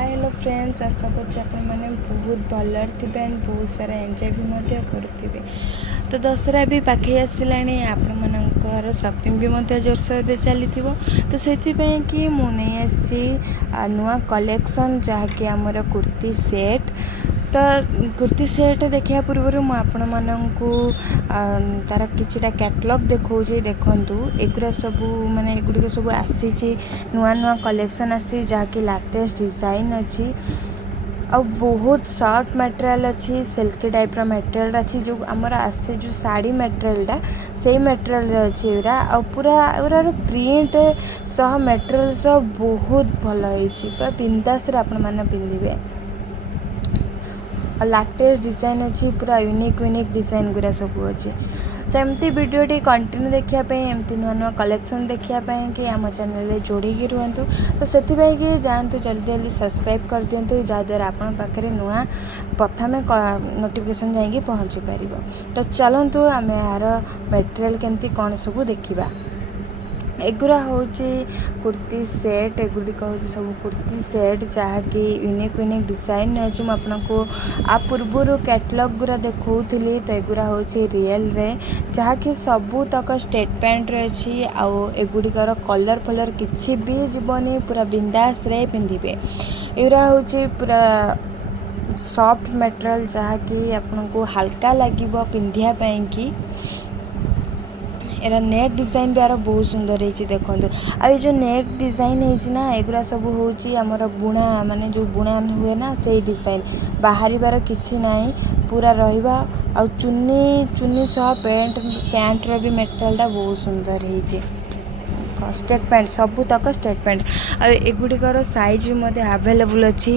Hi hello friends, आशा मैंने बहुत भलर थे एंड बहुत सारा एंजॉय भी करुवे। तो दशहरा भी पाखे आसला आपण मानकर शॉपिंग भी जोरसोर चली। तो से कि मुझे नुआ कलेक्शन जहाँकि आमर कुर्ती सेट। तो कुर्ती सेट देखा पूर्व मुझे मानू तार किछिटा कैटलॉग देखा देखु एगुरा सब माने एगुड़िक सब आसी नुआ नुआ कलेक्शन आसी जहाँकि लेटेस्ट डिजाइन अच्छी आ बहुत सॉफ्ट मटेरियल अच्छी सिल्की टाइप मटेरियल अच्छी जो आमर आसे जो साड़ी मटेरियलटा से मटेरियल अच्छी आ पूरा प्रिंट सह मटेरियल सह बहुत भल पूरा बिंदास आपण मैंने पिंधे और लेटेस्ट डिजाइन अच्छी पूरा यूनिक डिजाइन गुरा सब अच्छी। तो एमती वीडियोटी कंटिन्यू देखापी एमती नुआ नुआ कलेक्शन देखापी कि आम चैनल जोड़ी रुहतु। तो से कि जातु जल्दी जल्दी सब्सक्राइब कर दिंतु जहाँद्वारा आपण पाखे नुआ प्रथम नोटिफिकेशन जाइए पहुँची पार। तो चलतु आम यार मटेरियल केमती कौन सब देखा। एगुरा हूँ कुर्ती सेट एगुड़िक हूँ सब कुर्ती सेट जहाँकि यूनिक डिजाइन अच्छी मुझे आ पूर्वर कैटलॉग गुरा देखी। तो एगुरा हूँ रियल रे जहाँकि सबू तक स्टेट पैंट अच्छी आउ एगुड़िकर कलर फलर किसी भी जीवनी पूरा बिंदास रे पिंधे। एगुरा हूँ पूरा सॉफ्ट मटेरियल जहाँकि आपको हल्का लगे पिंधापी कि एरा नेक डिजाइन भी यार बहुत सुंदर है देखो। आ जो नेक डिजाइन है एगुरा सब हूँ आमर बुणा माने जो बुणा हुए ना से डिजाइन बाहर किसी ना पूरा रहा। आ चुन्नी सह पैंट रो भी मटेरियलटा बहुत सुंदर है स्टेट पैंट सबू तक स्टेट पैंट। एगुड़िकर साइज भी आवेलेबल अच्छी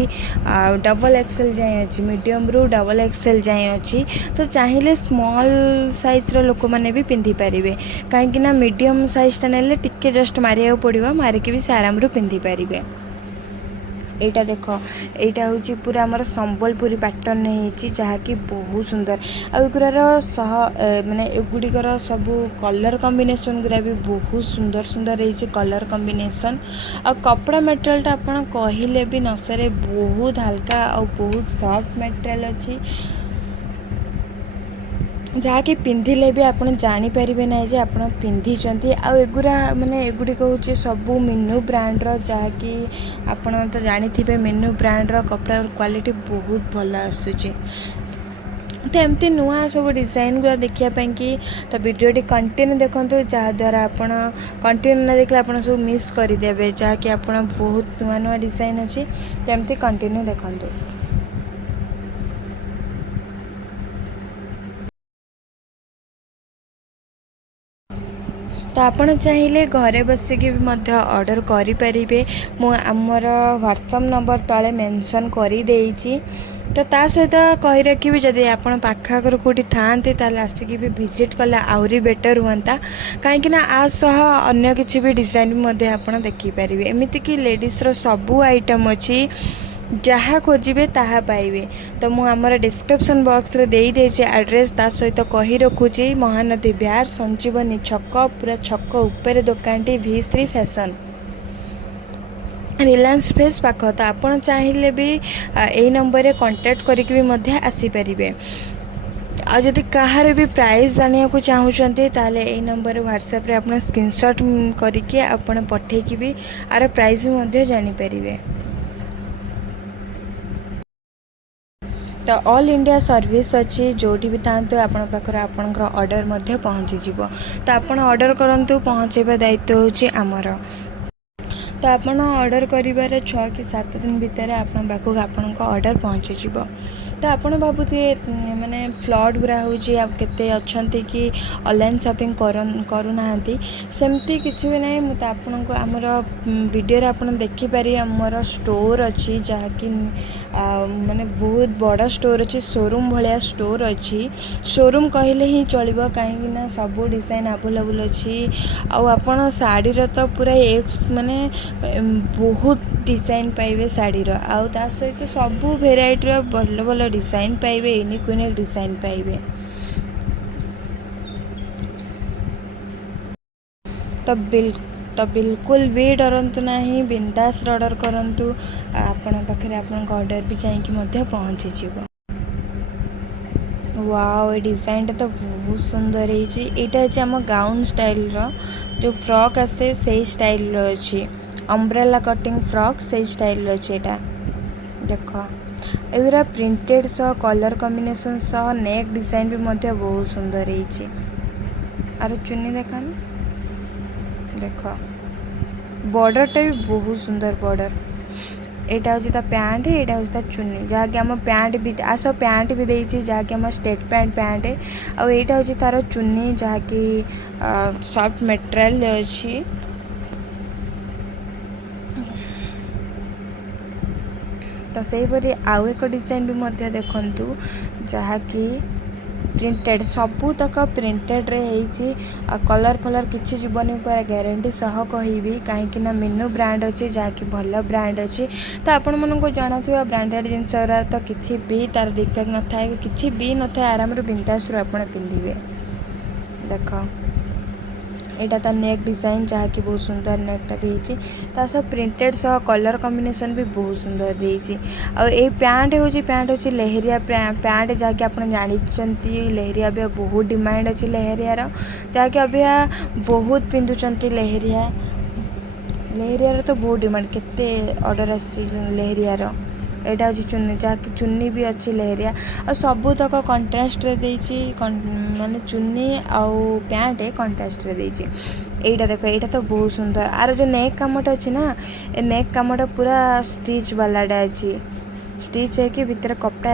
डबल एक्सएल जाए अच्छी मीडियम रू डबल एक्सएल जाए अच्छी। तो चाहिए स्मॉल साइज लोक मैंने भी पिंधि पारे कहीं मीडियम साइजटा नेले टिके जस्ट मारिया पड़ो मारिकी भी से आराम पिंधि पारे। एटा देख एटा हूँ पूरा आमर संबलपुरी पैटर्न है जहाँकि बहुत सुंदर आगुरार सह माने एगुड़िकर सब कलर कॉम्बिनेशन गुरा भी बहुत सुंदर सुंदर है कलर कॉम्बिनेशन। आ कपड़ा मटेरियलटा आपन कहले भी न सरे बहुत हल्का और बहुत सॉफ्ट मटेरियल अच्छी जहाँकि पिंधिले भी आप जानीपारे ना जे आप पिंधि आगुरा माने एगुड़िक हूँ सबू मेनू ब्रांड्र जहाँकि आपड़ तो जानी मेनू ब्रांड्र कपड़ा क्वालिटी बहुत भल आसूची। तो एमती नुआ सब डिजाइन गुरा देखापी कि तो वीडियोटी कंटिन्यू देखो जहाँद्वारा आप कंटिन्यू ना देखले आप सब मिस करदे जहाँकि आप बहुत नुआ नुआ डिजाइन अच्छी। तो एमती कंटिन्यू देखो। तो आपड़ चाहिए घरे बसिकी भी ऑर्डर करें मुझर व्हाट्सएप नंबर तले मेंशन कर देइछि। तो ता सहित कही रखी जदि आप पाखागर कौटी थाते ताले आसिकी भी विजिट कले आहरी बेटर हुआ कहीं आसह अन्य किसी भी डिजाइन भी आप देखिपारे। एमती कि लेडीज रो सबू आइटम अच्छी जहाँ खोजे ताहा पाइबे। तो मु आमर डिस्क्रिप्शन बॉक्स रे देई देछि एड्रेस ता सहित कही रखुछि महानदी बिहार संजीवनी छक पूरा छक ऊपर दुकानटी V3 फैशन रिलायंस फेस पाख। तो आपन चाहिए भी यही नंबर रे कांटेक्ट करके भी आसीपारे। आ जदि कहार भी प्राइस जानिया को चाहूँगी ताले यही नंबर व्हाट्सएप रे आपन स्क्रीनशॉट करके आपन पठेकी भी आर प्राइस भी जानीपारे। तो ऑल इंडिया सर्विस अच्छी जोटी भी था तो आपण पाखर आपणकर ऑर्डर पहुँची जीवो। तो आपण ऑर्डर करंतु पहुँचेबा दायित्व होची आमर। तो आपण ऑर्डर करिबारे 6 कि 7 दिन भितर आपण पाखक आपण ऑर्डर पहुँची जीवो। तो आपड़ भावुए माने फ्लड गुरा होची आप केते अच्छंती कि ऑनलाइन शॉपिंग करूना सेमती किसी भी ना। मुझे आपण को आमर वीडियो रे आपण देखि पारे आमर स्टोर अच्छी जहाँकि माने बहुत बड़ा स्टोर अच्छी शोरूम भाया स्टोर अच्छी शोरूम कहले ही चलो कहीं सबू डिजाइन अवेलेबल अच्छी। आपड़ शाढ़ी तो पूरा एक माने बहुत डिजाइन पाइबे शाढ़ी आउ ता सहित सबू भेराइटी भल भल डिजाइन पाइबे यूनिक डिजाइन पाइबे। तो तो बिल्कुल भी डरंतु नहीं, बिंदास ऑर्डर करंतु, आपण पाखरे आपण ऑर्डर भी चाहिए पहुँची जीव। वाओ ये डिजाइन तो बहुत सुंदर है। आम गाउन स्टाइल रो जो फ्रॉक आसे से स्टाइल रो अच्छी, अम्ब्रेला कटिंग फ्रॉक से स्टाइल रो अच्छी। एटा देख एगुरा प्रिंटेड सह कलर कॉम्बिनेशन सह नेक डिजाइन भी मध्य बहुत सुंदर है। आर चुन्नी देखान देख बॉर्डरटा भी बहुत सुंदर बॉर्डर। एटा हूँ पैंट, एटा हूँ चुन्नी जहाँकि आम पैंट भी आस पैंट भी देती जहाँकि आम स्टेट पैंट पैंट आ एटा हूँ तार चुन्नी जहाँकि सॉफ्ट मटेरियल अच्छी। तो सेहीपरि आउ एक डिजाइन भी मध्य देखंतु जहाँकि प्रिंटेड सबू तक प्रिंटेड रे हेची। कलर फलर किसी जीवन पूरा ग्यारंटी सह कहबी कहीं मीनू ब्रांड अच्छी जहाँकि भल ब्रांड अच्छी। तो आपण मानक जाना ब्रांडेड जिनस तो किसी भी तार डिफेक्ट न था कि भी न था आराम बिंदास आप पिंधे। देख एटा तो नेक डिजाइन जहाँकि बहुत सुंदर नेकटा भी होता सब प्रिंटेड सह कलर कॉम्बिनेशन भी बहुत सुंदर देती। आ पैंट हूँ लेहरिया पैंट जहाँकि आप जानते लेहरिया भी बहुत डिमांड अच्छी लेहरिया जहाँकि अभी बहुत पिंधुंट लेहरिया तो बहुत डिमांड केते ऑर्डर आसी लेहरिया। एटा हूँ चुन्नी जहाँकि चुन्नी भी अच्छी लेहरिया और सबू तक कंट्रास्ट रे देछि माने चुन्नी आउ पैंट कंट्रास्ट रे देछि। एटा देखो एटा तो बहुत सुंदर। आर जो नेक कामटा अच्छी ना ए नेक कामटा पूरा स्टिच वालाटा अच्छी, स्टिच है कि भीतर कपड़ा